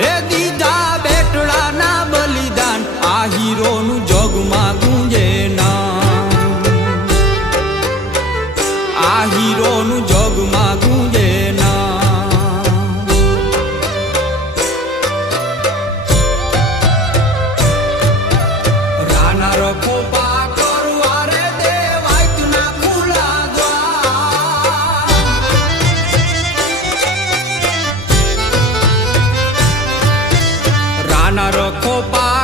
એ દીધા બેટડાના બલિદાન આ હીરોનું જગમાં ગુંજે નામ આ હીરોનું જગમાં ગુંજે નામ રાના રખો રખો પા